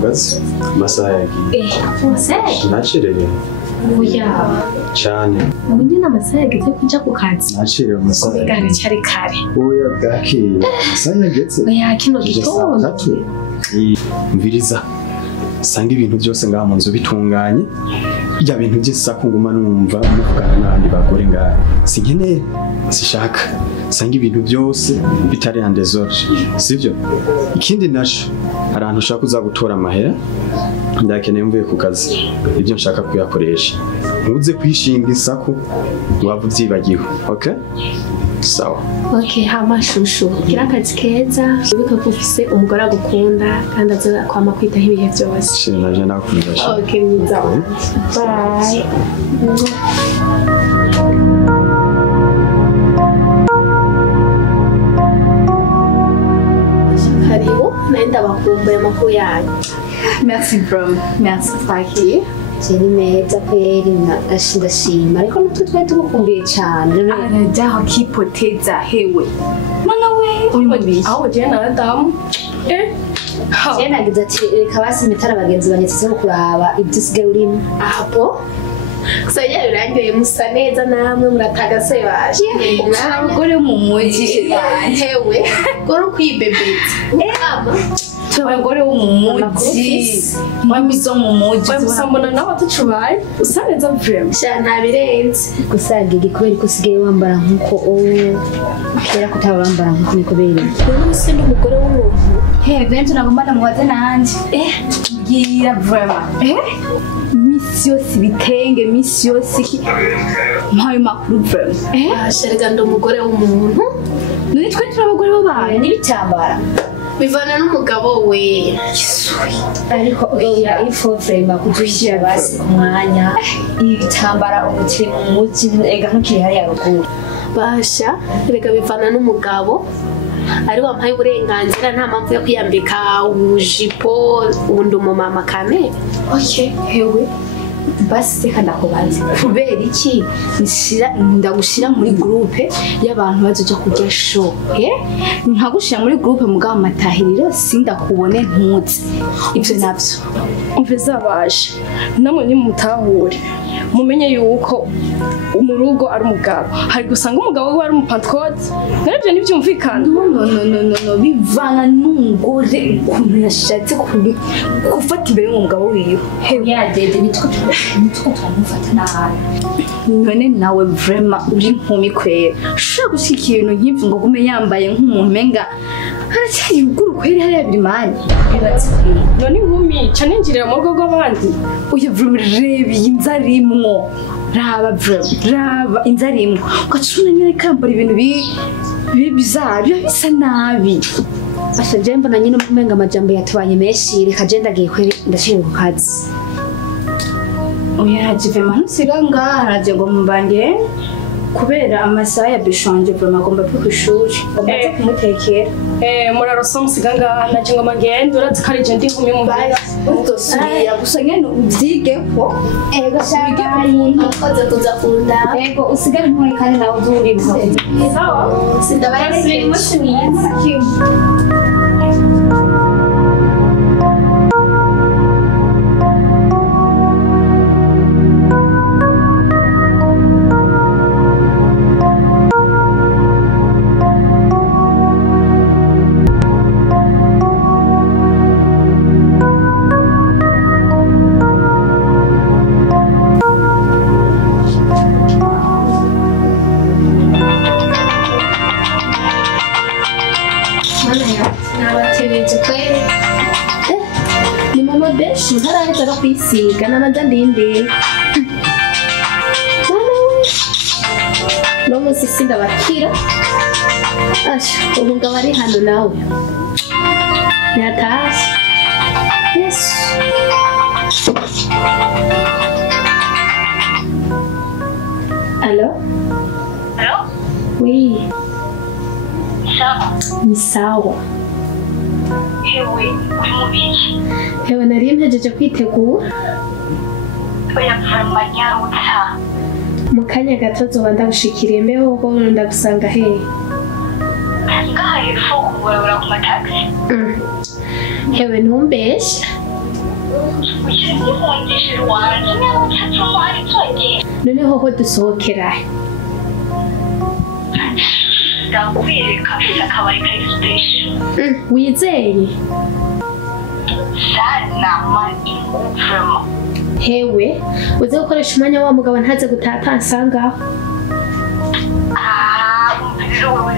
kugazi amasaha yagiye. Nacirewe. Oya. Cyane. Ubu nyine amasaha yageze kuja ku kazi. Nacirewe amasaha. Kubigana cyari kare. Oya bwakeye. Amasaha yageze. Oya kino gitondo. Mviriza. Sanga ibintu byose ngaha mu nzu bitunganye. Ibya bintu by'isako nguma numva muvugana n'abandi bagore ngaha. Sinkeneye, sishaka. Sanga ibintu byose bitari andezore. Sivyo? Ikindi nasho hari ahantu ushaka kuza gutora amahera. Ndakeneye mvuye ku kazi. Ibyo nshaka kuyakoresha. Ntuze kwishinga isako waba ubyibagiwe. Okay? Sawa. Okay, hama shushu. Gira akazi keza. Ubika ko ufise umugore agukunda kandi aza kwama kwitaho ibihe byose. Shira naje nakunda. Okay, mwiza. Bye. Karibu, naenda bakumbuye amakuru yanyu. Merci bro. Merci Faki. Jeni meza kweli ndashima ariko natwe twari tugukumbuye cyane. Arajyaho kipoteza hewe. Mana we uri mubi. Aho je na Adamu. Jeni nagize ati reka basi mitara bagenzi banyetse zo kuraba ibyo sigaye urimo. Apo. So ya urangiye musa neza namwe murataga se baje. Umugore mu muji hewe. Goro kwibebetse. Ama abagore wo mu muji wamizo mu muji bamusambona nawe tucubaye usaneza vrema cyane birenze gusaga igikubera ko sigaye wambara nkuko kera kutabambara nkuko nikobere umunsi n'umugore w'umuntu vento nagombana muwaze nanje gira vrema misi yose bitenge misi yose mpaye makuru vrema sherega ndo umugore w'umuntu none twe turabagore b'abantu n'ibitambara bivana n'umugabo we ariko oya ifo frame kudushyira basi umwanya ibitambara umutiri mu muti ega ntukiri hari yaruguru basha rega bivana n'umugabo ari wampaye uburenganzira nta mpamvu yo kwiyambika ujipo ubundi umumama kane. Okay hewe basi reka ndakubaza kubera iki ndagushira muri groupe y'abantu bazoja kurya show nkagushira muri groupe mugabo matahiriro sindakubone ntuze ibyo navyo umveza baje namwe nimutahure mumenye yuko umurugo ari umugabo hari gusanga umugabo we ari umupantkode narivyo nivyumvikana no bivana n'umugore ukuntu yashatse gufata imbere y'umugabo wiwe yadede nitwo turamufata nabi none nawe vrema uri nkumi kwera ushobora gushika ibintu nk'ivyo ngo gume yambaye nk'umuntu menga haracyari uguru kwera hariya birimani none inkumi ca ninjirira mu rugo rw'abandi uya vrema reba iyi nzarimwo raba vrema raba inzarimwo ugacuna nyine kambara ibintu bizarre biba bisa nabi asha je mbona nyine umenga amajambo yatubanye menshi reka je ndagiye kweri ndashire ku kazi oya jive manusiga ngaha naje ngo mubangire kubera amasaha ya bishanje vrema agomba kwishuri bamaze kumutekera murarosa musiga ngaha naje ngo magende uratse karije ndi nkumi mu baya utosubira gusa nyene uvyige ko ego shaka umuntu akoze kuza kunda ego usigare nturi kandi nawe uzuribwa sawa sindabaye kwisiga n'amajya ndinde no musi sindabakira umugabo ari hano nawe yataje yesu allo oui ni sawa hewe nari mpejeje kwitegura mu kanya gato zoba ndagushikiriye mbeho ubwo ndagusanga hehe hewe ntumbeshye ukiri wanjye niba utacamo hari twagiye noneho ho dusohokera ndakwereka akabari kari special wizeye sana mani uvemo hewe uze gukoresha umwanya wa mugabo ntaze gutaha atansanga umvira wowe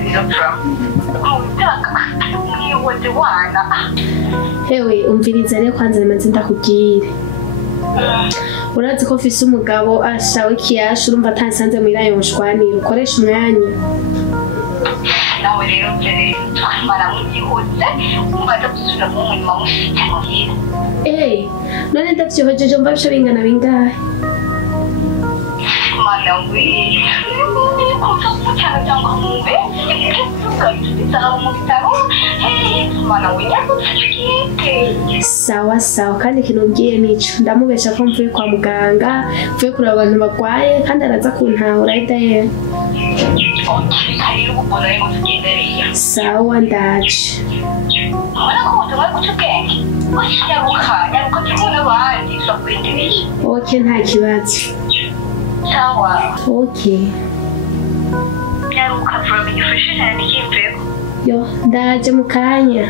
niwoze wana hewe umviriza rero kwanza namaze ndakubwire urazi ko mfise umugabo ashawe kiyasha urumva atansanze mwirayo mushwanira ukoresha umwanya nawe rero mbere twamara mugihoze umbaza gusubira mu murima mushike muhira none ndavyihojeje mva bisho bingana bingahe mana ngwiri kuza kucyana cyangwa mumbe ukabisubiza mu bitaro mana winyagutse sawa sawa kandi ikintu ngiye nico ndamubesha ko mvuye kwa muganga mvuye kureba abantu bagwaye kandi araza kuntahura idaye sawa ndaje ubona ko ubutumwa guca ubwenge nyaruka turimo n'abandi turakurengereje oke nta kibazo sawa oke nyaruka turamenya ufashe cyane n'ikimveko yo ndaje mu kanya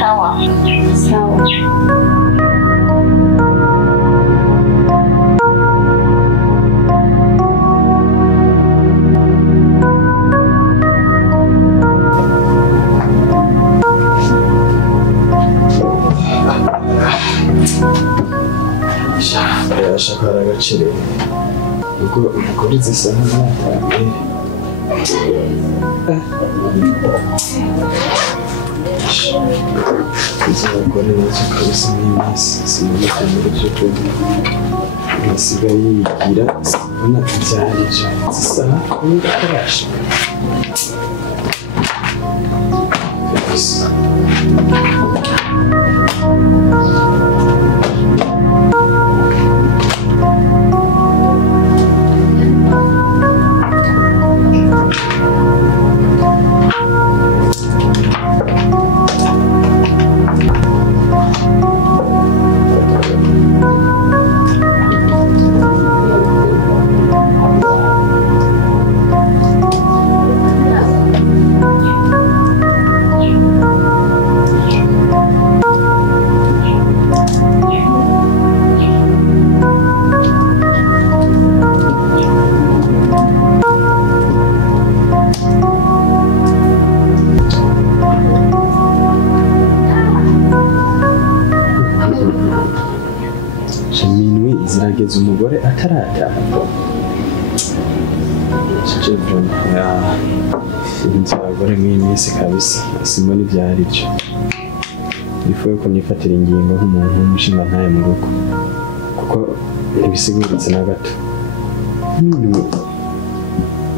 sawa sawa Shakara agaciro ubwo umugore zisa n'abatangiye izabagore nazo kabisa n'iminsi sinabona muri byo byose ngasigaye yigira sinabona ibyari byo zisa n'akarasha zirageze umugore atarataha inzu abagore mw'iyi minsi kabisa simbona ibyo ari byo bifuye ko nifatira ingingo nk'umuntu w'umushinga ntaye mu rugo kuko ntibisiguritse na gato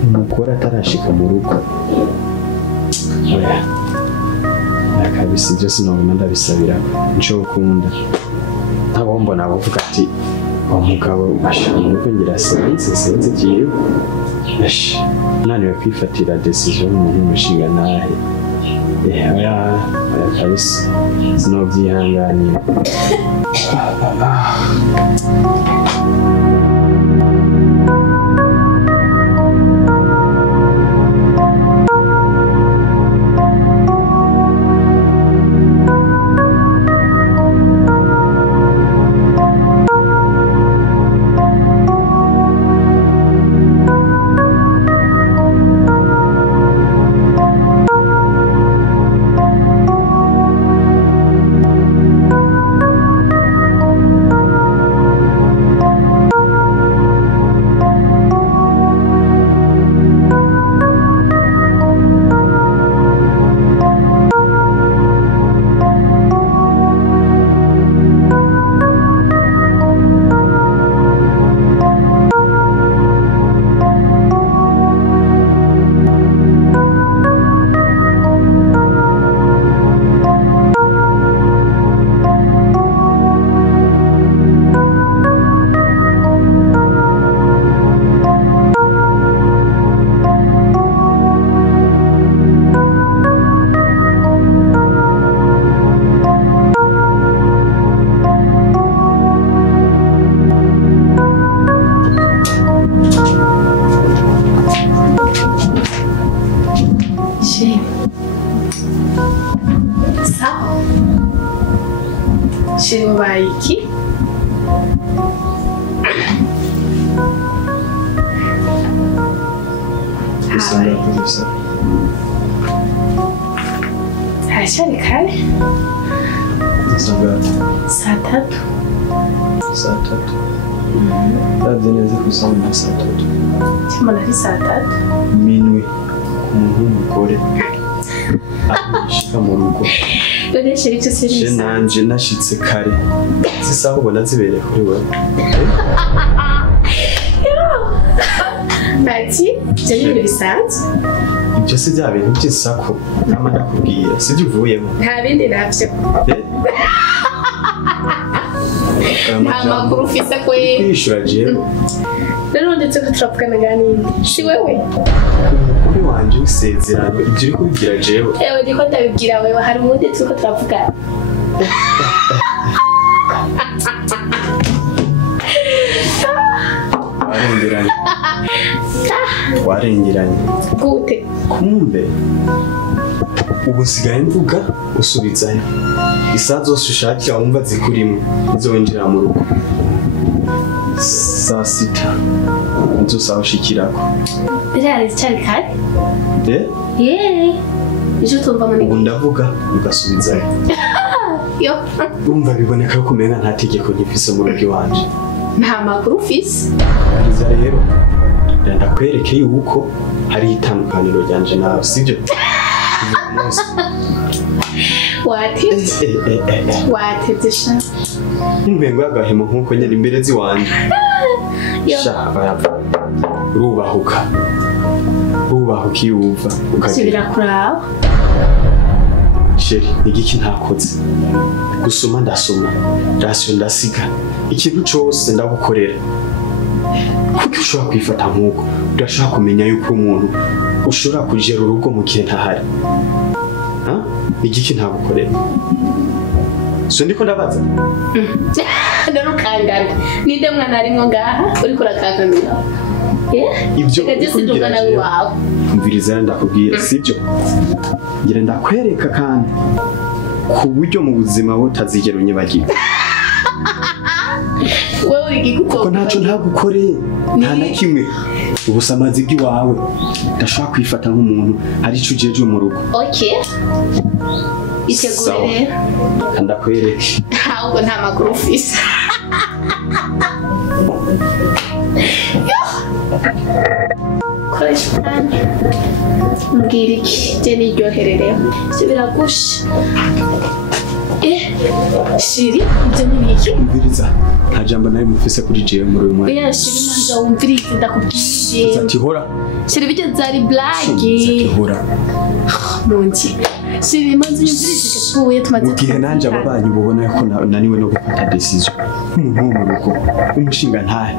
umugore atarashika mu rugo kabisa ibyo sinabona ndabisabira nico ukunda ntabwo mbona bavuga ati umugabo ashobora kwinjira sense kiyo naniwe kwifatira decision y'umuntu w'umushinga ntahe oya kabisa sinobyihanganira sawa sheri wabaye iki usanga kugisa harashari kare usanga saa tatu Tabye neza kusanga na saa tatu cyangwa ari saa tatu minwe umuntu w'umugore ashika mu rugo rero sheri cyo je serisi nanje nashitse kare zisaho ubona zibereye kuri wewe ati byo ni ibintu bisanzwe ibyo si bya bintu by'isako nama ndakubwira sibyo uvuyemo nta bindi nabyo nta makuru ufise kwe kwishura jewe rero ndetse ko turavugana ganinde si wewe kuri wanje usezerano ibyo uri kubibwira jewe ewe ndiko ndabibwira wewe hari ubundi turiko turavugana warengeranye gute kumbe ubu sigaye mvuga usubizayo isaha zose ushakira wumva zikurimo nizo winjira mu rugo saa sita nizo sawa ushikirako birari cyari kare eh ejo tumva muri ubu ndavuga ugasubizayo yo urumva biboneka ko kumenga nta tegeko nkifise mu rugo iwanje nta makuru ufise ariza rero ndakwereke yuko hari itandukaniro ryanje nawe sibyo watevye sha intwengo y'agahemo nk'uko nyine imbere ziwanje sha barapfa urubahuka iyumva subira kuraba sheri igiki ntakoze gusoma ndasoma rasiyo ndasiga ikintu cyose ndagukorera kuko ushobora kwifata nk'uko udashobora kumenya yuko umuntu ushobora kugera urugo mu gihe ntahari igiki ntagukorera so ndiko ndabaza ndarukangana ninde mwana arimwo ngaha uriko urakangamira ibyo umwana wawe umviriza ndakubwira sibyo ngira ndakwereka kandi ku buryo mu buzima butazigera unyibagira wewe uri gikuto ko ntacyo ntagukoreye nta na kimwe ubusamazi bw'iwawe ndashobora kwifata nk'umuntu ari cyo ujeje mu rugo okay itegure rero ndakwereke ahubwo nta makuru ufise koresha kandi mbwira iki je niryoherereho ivyo biragusha shiri ibyo ni ibiki umviriza nta jambo nari mufise kuri jewe muri uyu mwanya oya shiri manza wumvirize ndakubwiye ati hora shiri bijya zari blage ati hora munsi shiri manza yumvirize gatuye tumaze mu gihe nanje ababanyi ubona ko naniwe no gufata decision umuntu wo mu rugo umushinga ntahe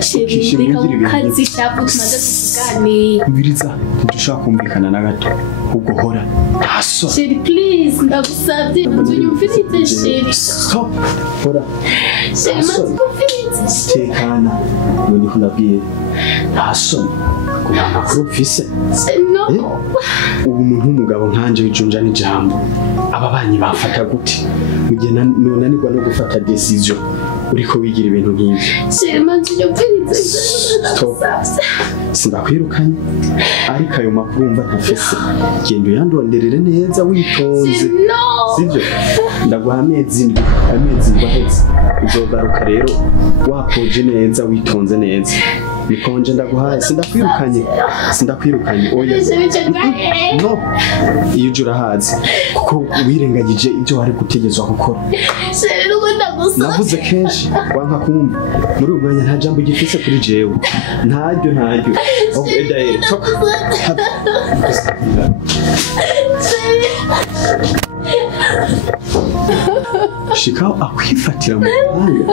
shiri reka mukazi shapu tumaze tuvugane umviriza ntidushobora kumvikana na gato ubwo hora ntaso shiri please ndagusabye unyumvirize shiri stop hora shiri manza yumvirize tekana none ko ndabwiye ntaso kuna makuru mfise no ubu umuntu w'umugabo nkanje wijunja n'ijambo ababanyi bafata gute mugihe nonanirwa no gufata decision uriko wigira ibintu nk'ibyo shiri manza yumvirize sindakwirukanye ariko ayo makuru umva ntafise genda uyandonderere neza witonze sibyo ndaguha amezi ndwi ahetse uzogaruka rero wapoje neza witonze neza nikonje ndaguhaye sindakwirukanye oya no iyo uje urahazi kuko wirengagije ibyo wari gutegezwa gukora navuze kenshi wanka kumva muri uyu mwanya nta jambo gifise kuri jewe ntaryo shikaho akwifatira mu mwanya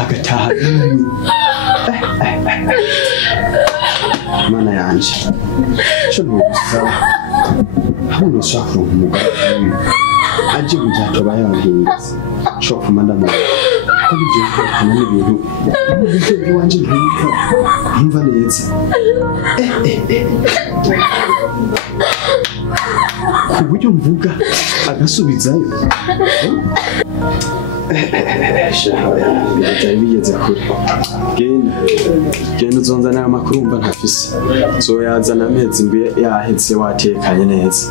agataha iwe mana yanje cyo ntugusaba hamwe nushaka kuronka umugabo aje kujatoba yahindutse cyo kumanda mu ko bigiye kwerekana n'ibintu ibyo wanje ntumva neza ku buryo mvuga agasubizayo byari bigeze kure genda uzonzanira amakuru mba ntafise zoyazana amezi mbi yahetse watekanye neza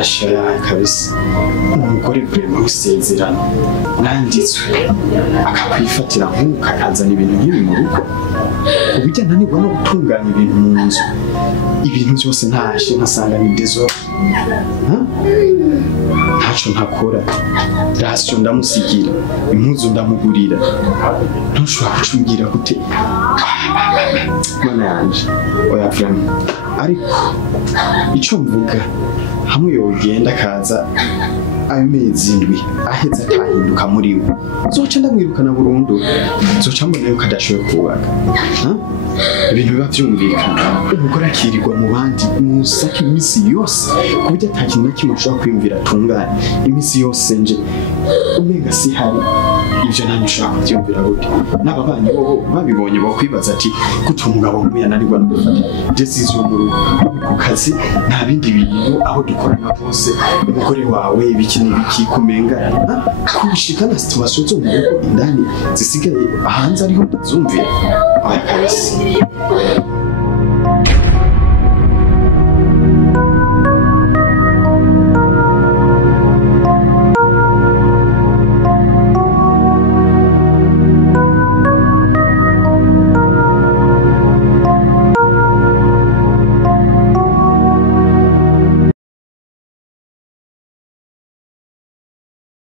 ashaya kabisa umugore vrema w'isezerano mwanditswe akakwifatira nk'uko akazana ibintu nk'ibi mu rugo uburyo ntanirwa no gutunganya ibintu mu nzu ibintu byose ntashe nkasanga ni desordre ntaco ntakora rasiyo ndamusigira impuzu ndamugurira ntushobora kucumbwira gute mana yanje oya vrema ariko ico mvuga hamwe yogenda akaza ayo mezi ndwi ahetse atahinduka muri we zoca ndamwirukana burundu zoca mbona yuko adashoboye kubaka ibintu biba vyumvikana umugore akirirwa mu bandi musaka iminsi yose ku buryo ata kintu na kimwe ashobora kwiyumvira atunganye iminsi yose nje umenga si hari ibyo nanjye ushobora kubyumvira gute n'aba bana bo babibonye bakwibaza ati gute umugabo nk'uyu yananirwa no gufata decision mu rugo ku kazi nta bindi bintu aho dukorana bose umugore wawe ibiki n'ibiki kumenga kushika na situation zo mu rugo indani zisigaye hanze ariho ndazumvira aya kabisa